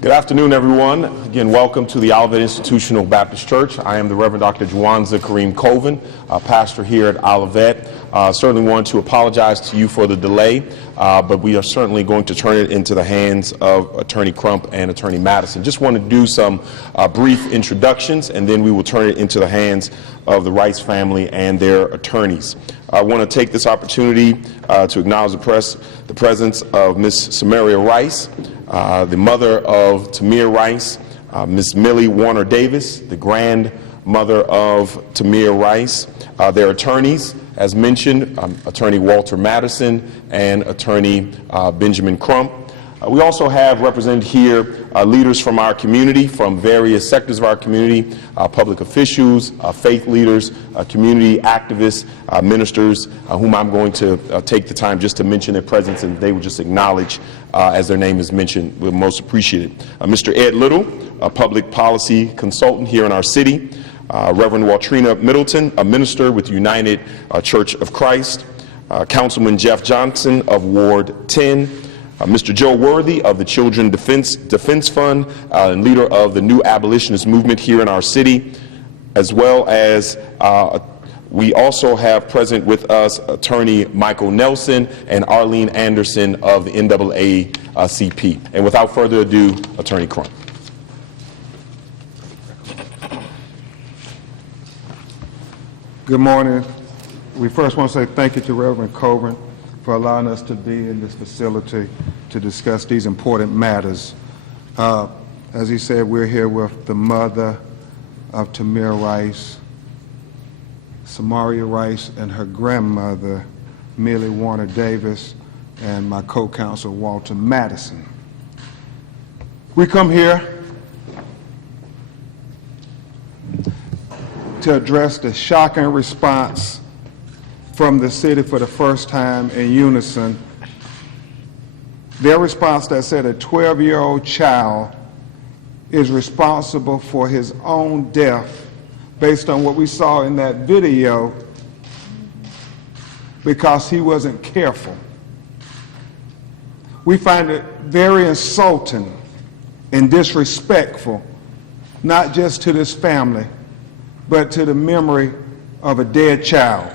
Good afternoon, everyone. Again, welcome to the Olivet Institutional Baptist Church. I am the Reverend Dr. Juwanza Kareem Colvin, pastor here at Olivet. Certainly want to apologize to you for the delay, but we are certainly going to turn it into the hands of Attorney Crump and Attorney Madison. Just want to do some brief introductions, and then we will turn it into the hands of the Rice family and their attorneys. I want to take this opportunity to acknowledge the presence of Miss Samaria Rice, the mother of Tamir Rice, Miss Millie Warner Davis, the grandmother of Tamir Rice, their attorneys, as mentioned, Attorney Walter Madison and Attorney Benjamin Crump. We also have represented here leaders from our community, from various sectors of our community, public officials, faith leaders, community activists, ministers, whom I'm going to take the time just to mention their presence, and they will just acknowledge as their name is mentioned. We're most appreciated. Mr. Ed Little, a public policy consultant here in our city. Reverend Waltrina Middleton, a minister with United Church of Christ. Councilman Jeff Johnson of Ward 10. Mr. Joe Worthy of the Children Defense Fund and leader of the New Abolitionist Movement here in our city, as well as we also have present with us Attorney Michael Nelson and Arlene Anderson of the NAACP. And without further ado, Attorney Crump. Good morning. We first want to say thank you to Reverend Colvin for allowing us to be in this facility to discuss these important matters. As he said, we're here with the mother of Tamir Rice, Samaria Rice, and her grandmother, Millie Warner Davis, and my co-counsel, Walter Madison. We come here to address the shocking response from the city for the first time in unison. Their response that said a 12-year-old child is responsible for his own death based on what we saw in that video because he wasn't careful. We find it very insulting and disrespectful, not just to this family, but to the memory of a dead child.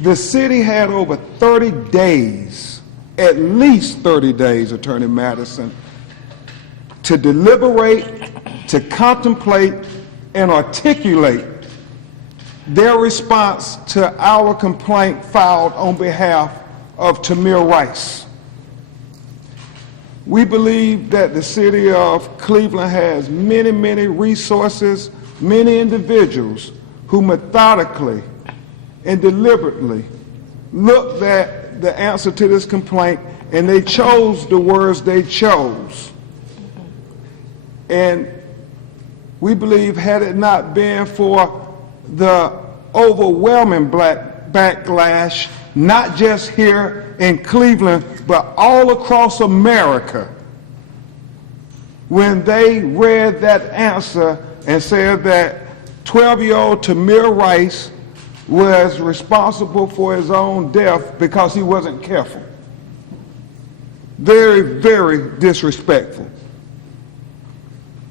The city had over 30 days, at least 30 days, Attorney Madison, to deliberate, to contemplate, and articulate their response to our complaint filed on behalf of Tamir Rice. We believe that the city of Cleveland has many, many resources, many individuals who methodically and deliberately looked at the answer to this complaint, and they chose the words they chose. And we believe, had it not been for the overwhelming backlash, not just here in Cleveland, but all across America, when they read that answer and said that 12-year-old Tamir Rice was responsible for his own death because he wasn't careful. Very, very disrespectful.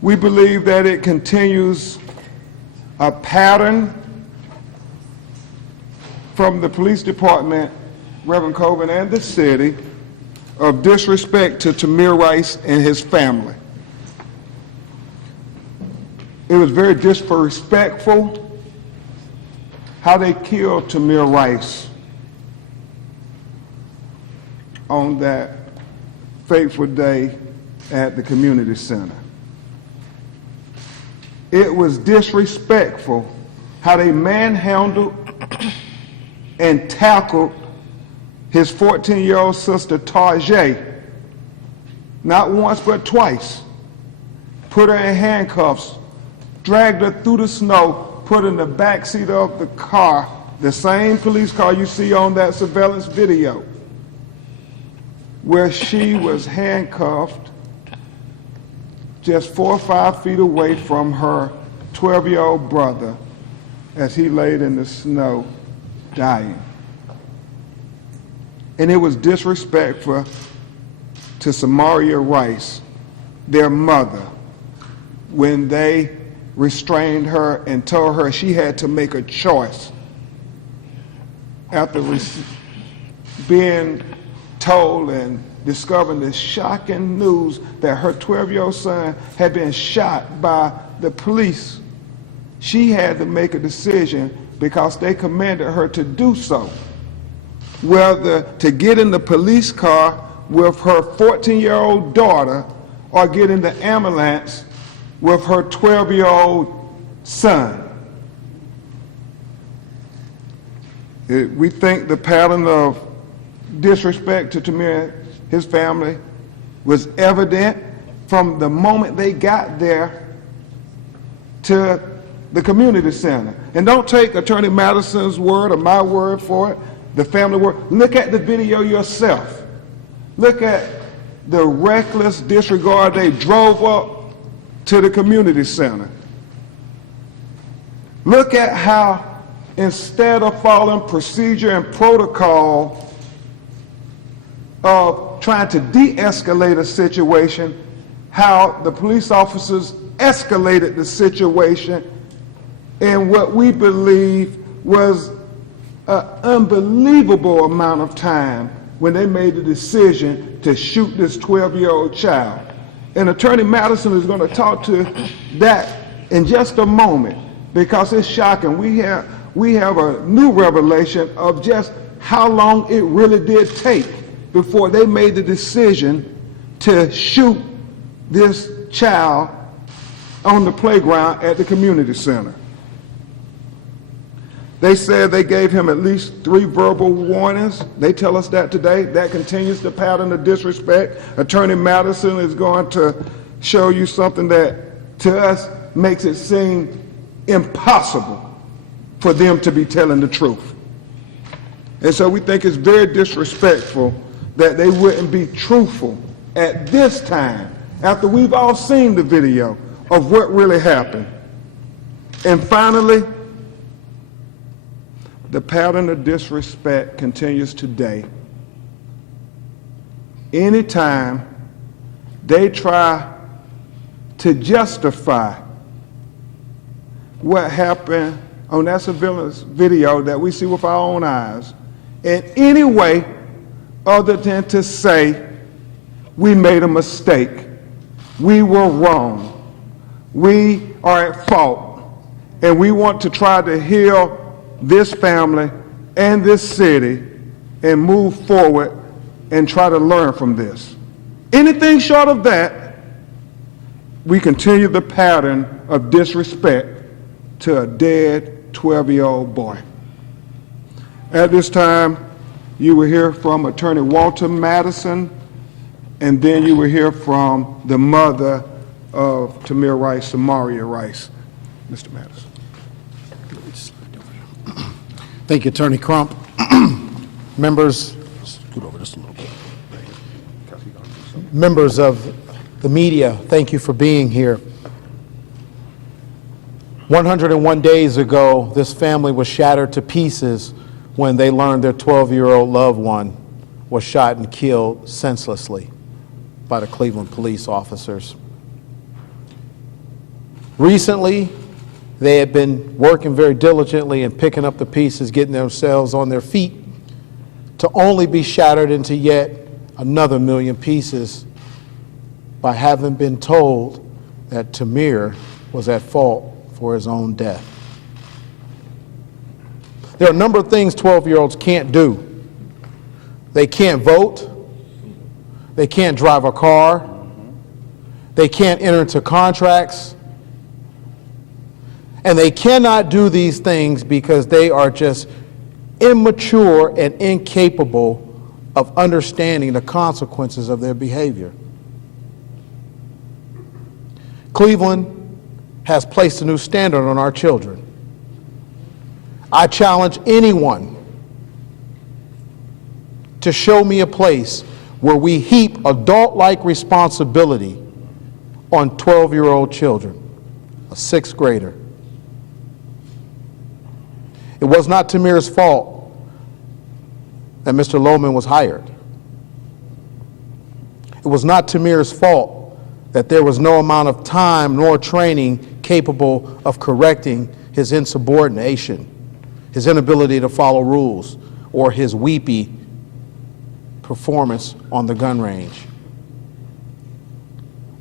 We believe that it continues a pattern from the police department, Reverend Colvin, and the city of disrespect to Tamir Rice and his family. It was very disrespectful how they killed Tamir Rice on that fateful day at the community center. It was disrespectful how they manhandled and tackled his 14-year-old sister, Tarjay, not once but twice. Put her in handcuffs, dragged her through the snow, put her in the back seat of the car, the same police car you see on that surveillance video, where she was handcuffed just 4 or 5 feet away from her 12-year-old brother as he laid in the snow dying. And it was disrespectful to Samaria Rice, their mother, when they restrained her and told her she had to make a choice after being told and discovering the shocking news that her 12-year-old son had been shot by the police. She had to make a decision because they commanded her to do so, whether to get in the police car with her 14-year-old daughter or get in the ambulance with her 12-year-old son. We think the pattern of disrespect to Tamir, his family, was evident from the moment they got there to the community center. And don't take Attorney Madison's word or my word for it, the family word. Look at the video yourself. Look at the reckless disregard they drove up to the community center. Look at how, instead of following procedure and protocol of trying to de-escalate a situation, how the police officers escalated the situation in what we believe was an unbelievable amount of time when they made the decision to shoot this 12-year-old child. And Attorney Madison is going to talk to that in just a moment, because it's shocking. We have a new revelation of just how long it really did take before they made the decision to shoot this child on the playground at the community center. They said they gave him at least 3 verbal warnings. They tell us that today. That continues the pattern of disrespect. Attorney Madison is going to show you something that to us makes it seem impossible for them to be telling the truth. And so we think it's very disrespectful that they wouldn't be truthful at this time, after we've all seen the video of what really happened. And finally, the pattern of disrespect continues today. Anytime they try to justify what happened on that surveillance video that we see with our own eyes in any way other than to say, we made a mistake, we were wrong, we are at fault, and we want to try to heal this family and this city and move forward and try to learn from this. Anything short of that, we continue the pattern of disrespect to a dead 12-year-old boy. At this time, you will hear from Attorney Walter Madison, and then you will hear from the mother of Tamir Rice, Samaria Rice. Mr. Madison. Thank you, Attorney Crump. Members, scoot over just a little bit. Members of the media, thank you for being here. 101 days ago, this family was shattered to pieces when they learned their 12-year-old loved one was shot and killed senselessly by the Cleveland police officers. Recently, they had been working very diligently and picking up the pieces, getting themselves on their feet, to only be shattered into yet another million pieces by having been told that Tamir was at fault for his own death. There are a number of things 12-year-olds can't do. They can't vote. They can't drive a car. They can't enter into contracts. And they cannot do these things because they are just immature and incapable of understanding the consequences of their behavior. Cleveland has placed a new standard on our children. I challenge anyone to show me a place where we heap adult-like responsibility on 12-year-old children, a 6th grader. It was not Tamir's fault that Mr. Lohman was hired. It It was not Tamir's fault that there was no amount of time nor training capable of correcting his insubordination, his inability to follow rules, or his weepy performance on the gun range.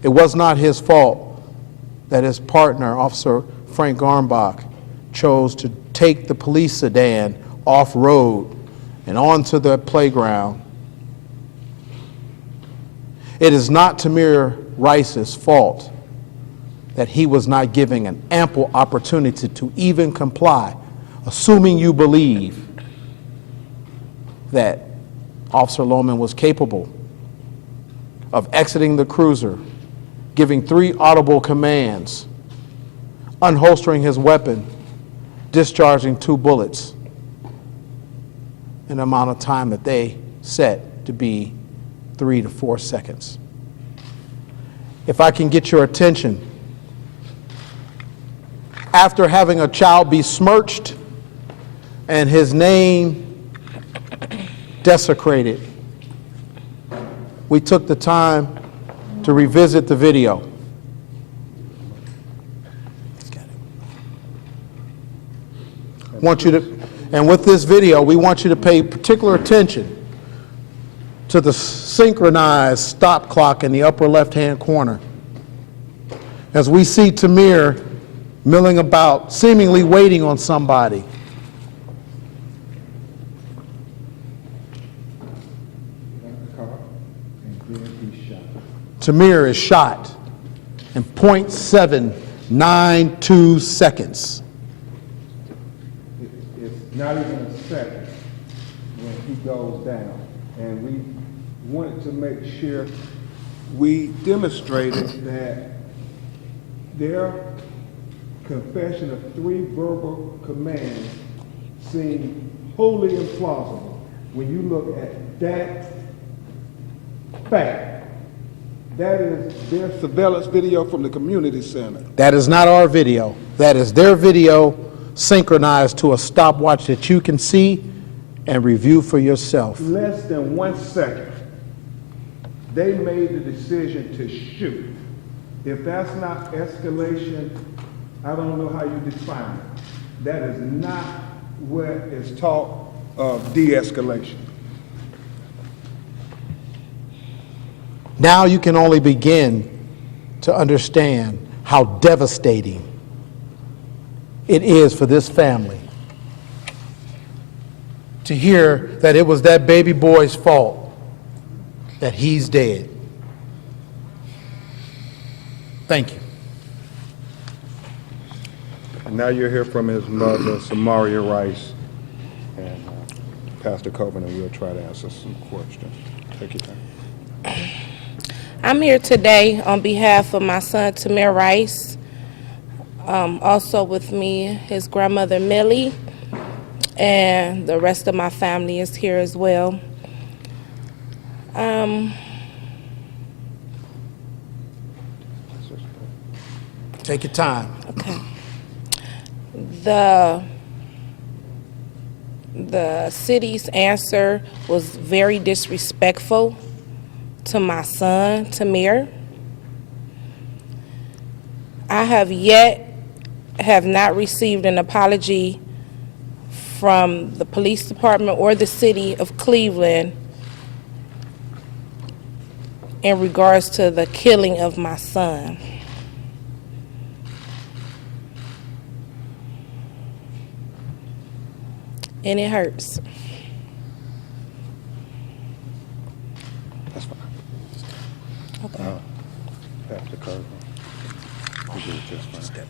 It was not his fault that his partner, Officer Frank Garmbach, chose to take the police sedan off-road and onto the playground. It is not Tamir Rice's fault that he was not given an ample opportunity to even comply, assuming you believe that Officer Lohman was capable of exiting the cruiser, giving 3 audible commands, unholstering his weapon, discharging 2 bullets in the amount of time that they set to be 3 to 4 seconds. If I can get your attention, after having a child besmirched and his name desecrated, we took the time to revisit the video. And with this video, we want you to pay particular attention to the synchronized stop clock in the upper left-hand corner. As we see Tamir milling about, seemingly waiting on somebody. Tamir is shot in 0.792 seconds. It's not even a second when he goes down. And we wanted to make sure we demonstrated that their confession of 3 verbal commands seemed wholly implausible. When you look at that fact, that is their surveillance video from the community center. That is not our video. That is their video synchronized to a stopwatch that you can see and review for yourself. Less than 1 second, they made the decision to shoot. If that's not escalation, I don't know how you define it. That is not what is taught of de-escalation. Now you can only begin to understand how devastating it is for this family to hear that it was that baby boy's fault that he's dead. Thank you. And now you'll hear from his mother, Tamir Rice, and Pastor Coven, and we'll try to answer some questions. Take your time. I'm here today on behalf of my son, Tamir Rice. Also with me, his grandmother, Millie, and the rest of my family is here as well. Take your time. Okay. The city's answer was very disrespectful to my son, Tamir. I have not received an apology from the police department or the city of Cleveland in regards to the killing of my son. And it hurts. That's fine. Okay. Pastor Coven. You do just fine.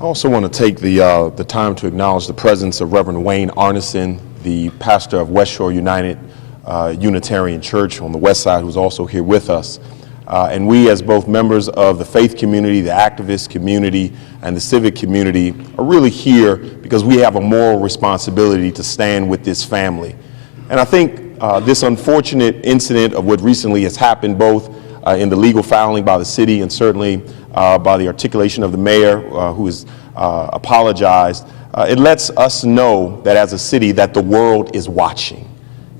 I also want to take the time to acknowledge the presence of Reverend Wayne Arneson, the pastor of West Shore United Unitarian Church on the west side, who's also here with us. And we, as both members of the faith community, the activist community, and the civic community, are really here because we have a moral responsibility to stand with this family. And I think this unfortunate incident of what recently has happened, both in the legal filing by the city and certainly by the articulation of the mayor who has apologized, it lets us know that as a city that the world is watching.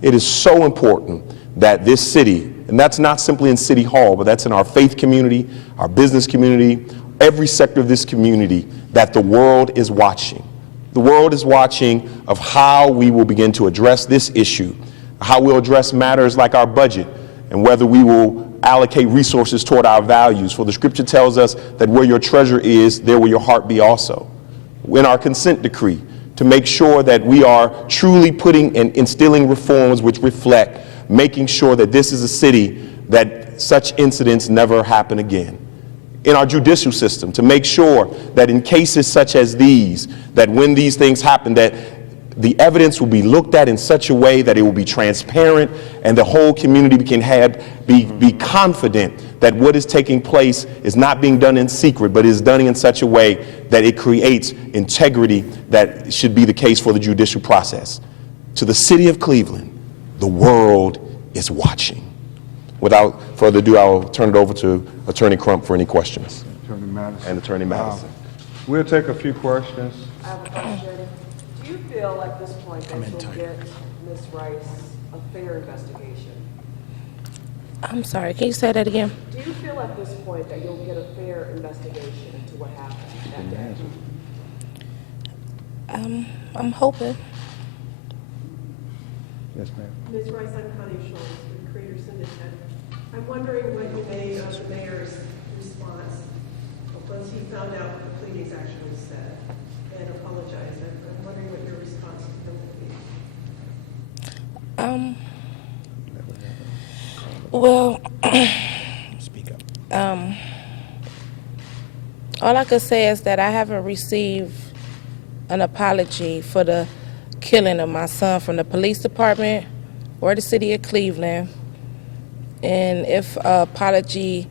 It is so important that this city, and that's not simply in City Hall, but that's in our faith community, our business community, every sector of this community, that the world is watching. The world is watching of how we will begin to address this issue, how we'll address matters like our budget, and whether we will allocate resources toward our values. For the scripture tells us that where your treasure is, there will your heart be also. In our consent decree, to make sure that we are truly putting and instilling reforms which reflect making sure that this is a city that such incidents never happen again. In our judicial system, to make sure that in cases such as these, that when these things happen, that the evidence will be looked at in such a way that it will be transparent and the whole community can be confident that what is taking place is not being done in secret, but is done in such a way that it creates integrity that should be the case for the judicial process. To the city of Cleveland, the world is watching. Without further ado, I'll turn it over to Attorney Crump for any questions. Attorney Madison. And Attorney Madison. We'll take a few questions. I have a question. Do you feel at this point that you'll get Ms. Rice a fair investigation? I'm sorry, can you say that again? Do you feel at this point that you'll get a fair investigation into what happened that day? I'm hoping. Yes, ma'am. Ms. Rice, I'm Connie Schultz with Creator Syndicate. I'm wondering what you made of the mayor's response once he found out what the pleadings actually said and apologized. I'm wondering what your response to him would be. Well, Speak up. all I could say is that I haven't received an apology for the killing of my son from the police department or the city of Cleveland. And if an apology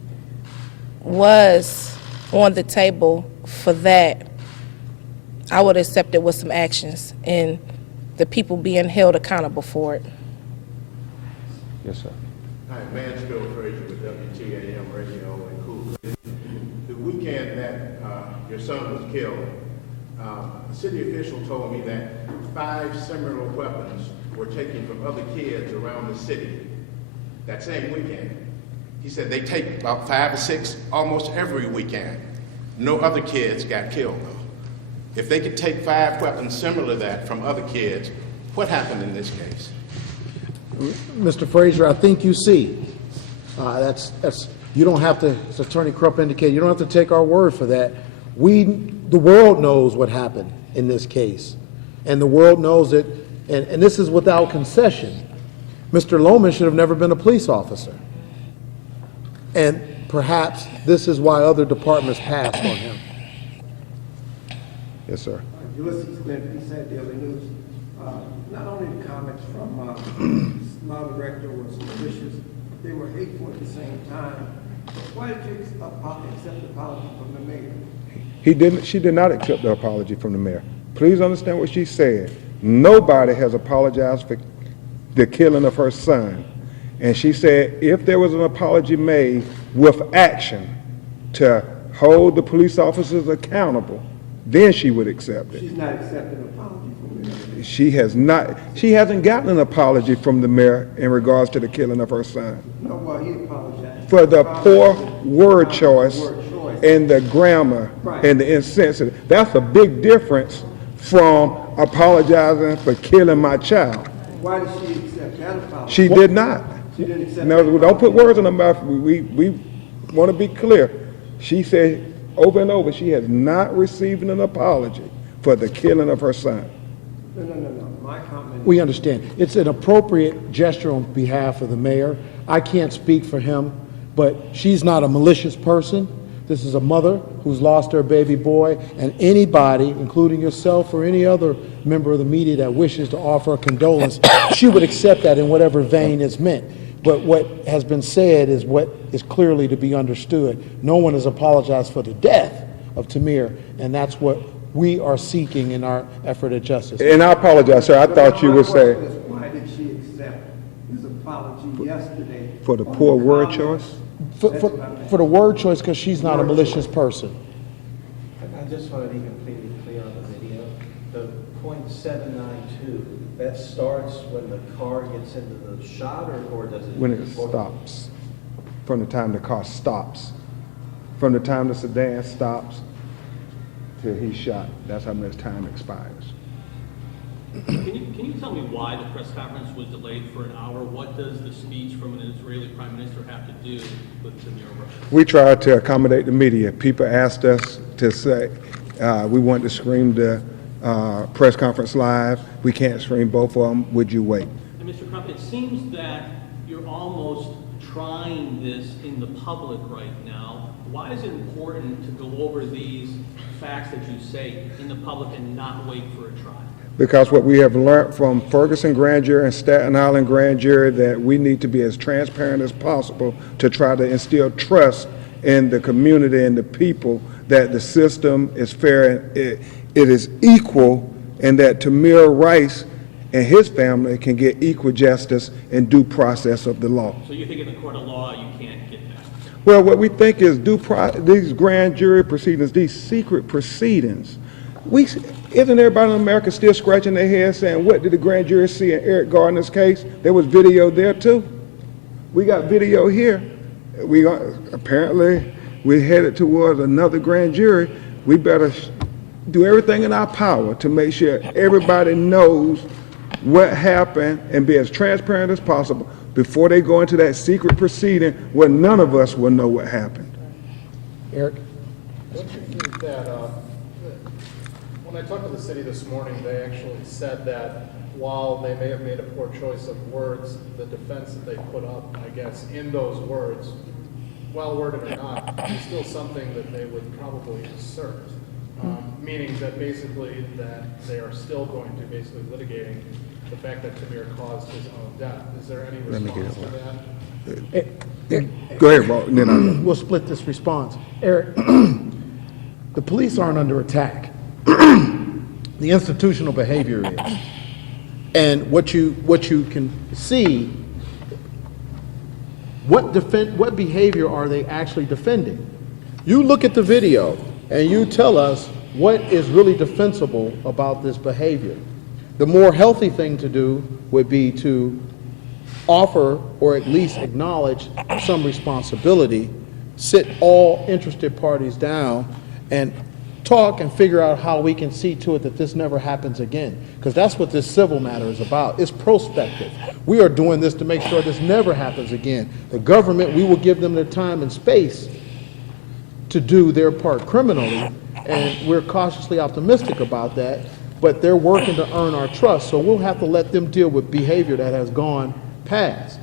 was on the table for that, I would accept it with some actions and the people being held accountable for it. Yes, sir. Hi, Mansfield Frazier with WTAM Radio in Cleveland. The weekend that your son was killed, a city official told me that 5 similar weapons were taken from other kids around the city that same weekend. He said they take about 5 or 6 almost every weekend. No other kids got killed though. If they could take 5 weapons similar to that from other kids, what happened in this case? Mr. Frazier, I think you see. That's you don't have to, as Attorney Crump indicated, you don't have to take our word for that. The world knows what happened in this case. And the world knows it, and this is without concession. Mr. Lohman should have never been a police officer. And perhaps this is why other departments passed on him. Yes, sir. Ulysses Clint, East Side Daily News. Not only the comments from law director was malicious, but they were hateful at the same time. But why did you accept the apology from the mayor? She did not accept the apology from the mayor. Please understand what she said. Nobody has apologized for the killing of her son. And she said if there was an apology made with action to hold the police officers accountable, then she would accept it. She's not accepting an apology from the mayor. She has not. She hasn't gotten an apology from the mayor in regards to the killing of her son. No, well, he apologized. For the poor word choice and the grammar Right. and the insensitive. That's a big difference from apologizing for killing my child. Why did she accept that apology? She did not. She didn't accept No, that don't put apology. words in her mouth. We want to be clear. She said over and over she has not received an apology for the killing of her son. No. My comment. We understand. It's an appropriate gesture on behalf of the mayor. I can't speak for him, but she's not a malicious person. This is a mother who's lost her baby boy, and anybody, including yourself or any other member of the media that wishes to offer a condolence, she would accept that in whatever vein is meant. But what has been said is what is clearly to be understood. No one has apologized for the death of Tamir, and that's what we are seeking in our effort at justice. And I apologize, sir. I thought you would say My question is, why did she accept his apology yesterday? for the on poor word comments? choice. For the word choice, because she's not a malicious person. I just want to be completely clear on the video. The .792 that starts when the car gets into the shot, or does it? When it stops, from the time the car stops, from the time the sedan stops till he's shot, that's how much time expires. Can you tell me why the press conference was delayed for an hour? What does the speech from an Israeli prime minister have to do with Tamir Rice? We tried to accommodate the media. People asked us to say, we want to stream the press conference live. We can't stream both of them. Would you wait? And Mr. Crump, it seems that you're almost trying this in the public right now. Why is it important to go over these facts that you say in the public and not wait for a trial? Because what we have learned from Ferguson Grand Jury and Staten Island Grand Jury, that we need to be as transparent as possible to try to instill trust in the community and the people that the system is fair and it is equal, and that Tamir Rice and his family can get equal justice and due process of the law. So you think in the court of law you can't get that? Well, what we think is these grand jury proceedings, these secret proceedings, isn't everybody in America still scratching their head saying, what did the grand jury see in Eric Gardner's case? There was video there too. We got video here. Apparently we're headed towards another grand jury. We better do everything in our power to make sure everybody knows what happened and be as transparent as possible before they go into that secret proceeding where none of us will know what happened. Eric? Don't you think that, when I talked to the city this morning, they actually said that while they may have made a poor choice of words, the defense that they put up, I guess, in those words, well worded or not, is still something that they would probably assert. Meaning that basically that they are still going to basically litigating the fact that Tamir caused his own death. Is there any response to that? Go ahead, Walt, and then I'll We'll split this response. Eric, the police aren't under attack. The institutional behavior is. And what you can see, what behavior are they actually defending? You look at the video and you tell us what is really defensible about this behavior. The more healthy thing to do would be to offer or at least acknowledge some responsibility, sit all interested parties down and talk and figure out how we can see to it that this never happens again. Because that's what this civil matter is about. It's prospective. We are doing this to make sure this never happens again. The government, we will give them the time and space to do their part criminally, and we're cautiously optimistic about that, but they're working to earn our trust, so we'll have to let them deal with behavior that has gone past.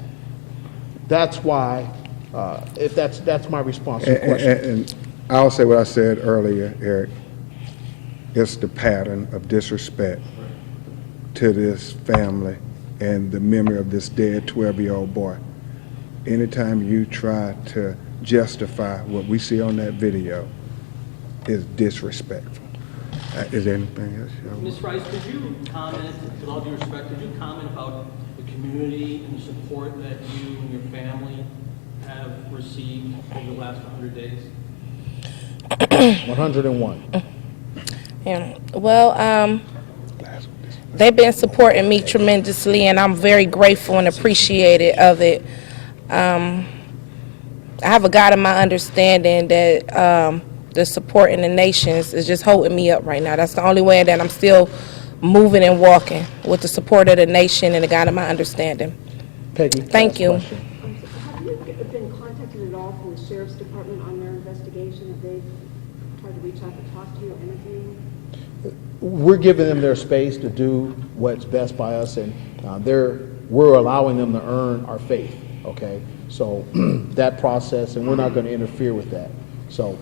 That's why, that's my response to the question. And I'll say what I said earlier, Eric. It's the pattern of disrespect to this family and the memory of this dead 12-year-old boy. Anytime you try to justify what we see on that video is disrespectful. Is there anything else? Ms. Rice, could you comment, with all due respect, could you comment about the community and the support that you and your family have received over the last 100 days? 101. Yeah. Well, they've been supporting me tremendously, and I'm very grateful and appreciative of it. I have a God in my understanding that the support in the nations is just holding me up right now. That's the only way that I'm still moving and walking, with the support of the nation and the God in my understanding. Peggy. Thank you. Question. Have you been contacted at all from the Sheriff's Department on their investigation? Have they tried to reach out to talk to you or interview you? We're giving them their space to do what's best by us, and we're allowing them to earn our faith, okay? So that process, and we're not going to interfere with that. So,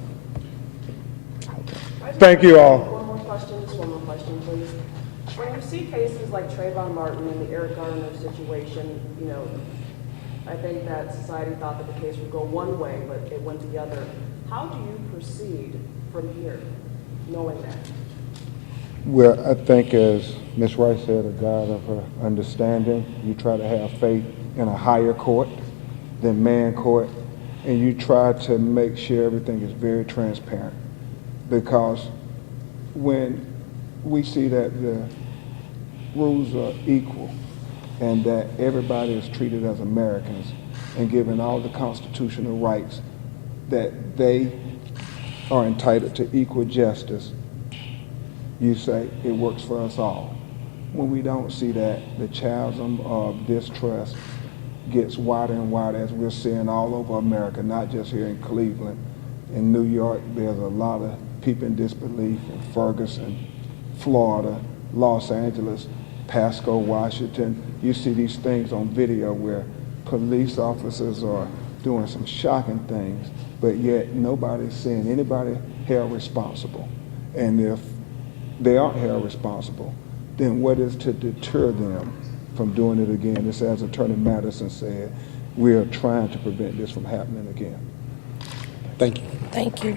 thank you all. One more question, just one more question, please. When you see cases like Trayvon Martin and the Eric Garner situation, you know, I think that society thought that the case would go one way, but it went the other. How do you proceed from here, knowing that? Well, I think, as Ms. Rice said, a God of her understanding, you try to have faith in a higher court than man court, and you try to make sure everything is very transparent. Because when we see that the rules are equal and that everybody is treated as Americans and given all the constitutional rights, that they are entitled to equal justice, you say it works for us all. When we don't see that, the chasm of distrust gets wider and wider, as we're seeing all over America, not just here in Cleveland. In New York, there's a lot of people in disbelief. In Ferguson, Florida, Los Angeles, Pasco, Washington, you see these things on video where police officers are doing some shocking things, but yet nobody's seeing anybody held responsible. And if they aren't held responsible, then what is to deter them from doing it again? It's as Attorney Madison said, we are trying to prevent this from happening again. Thank you. Thank you.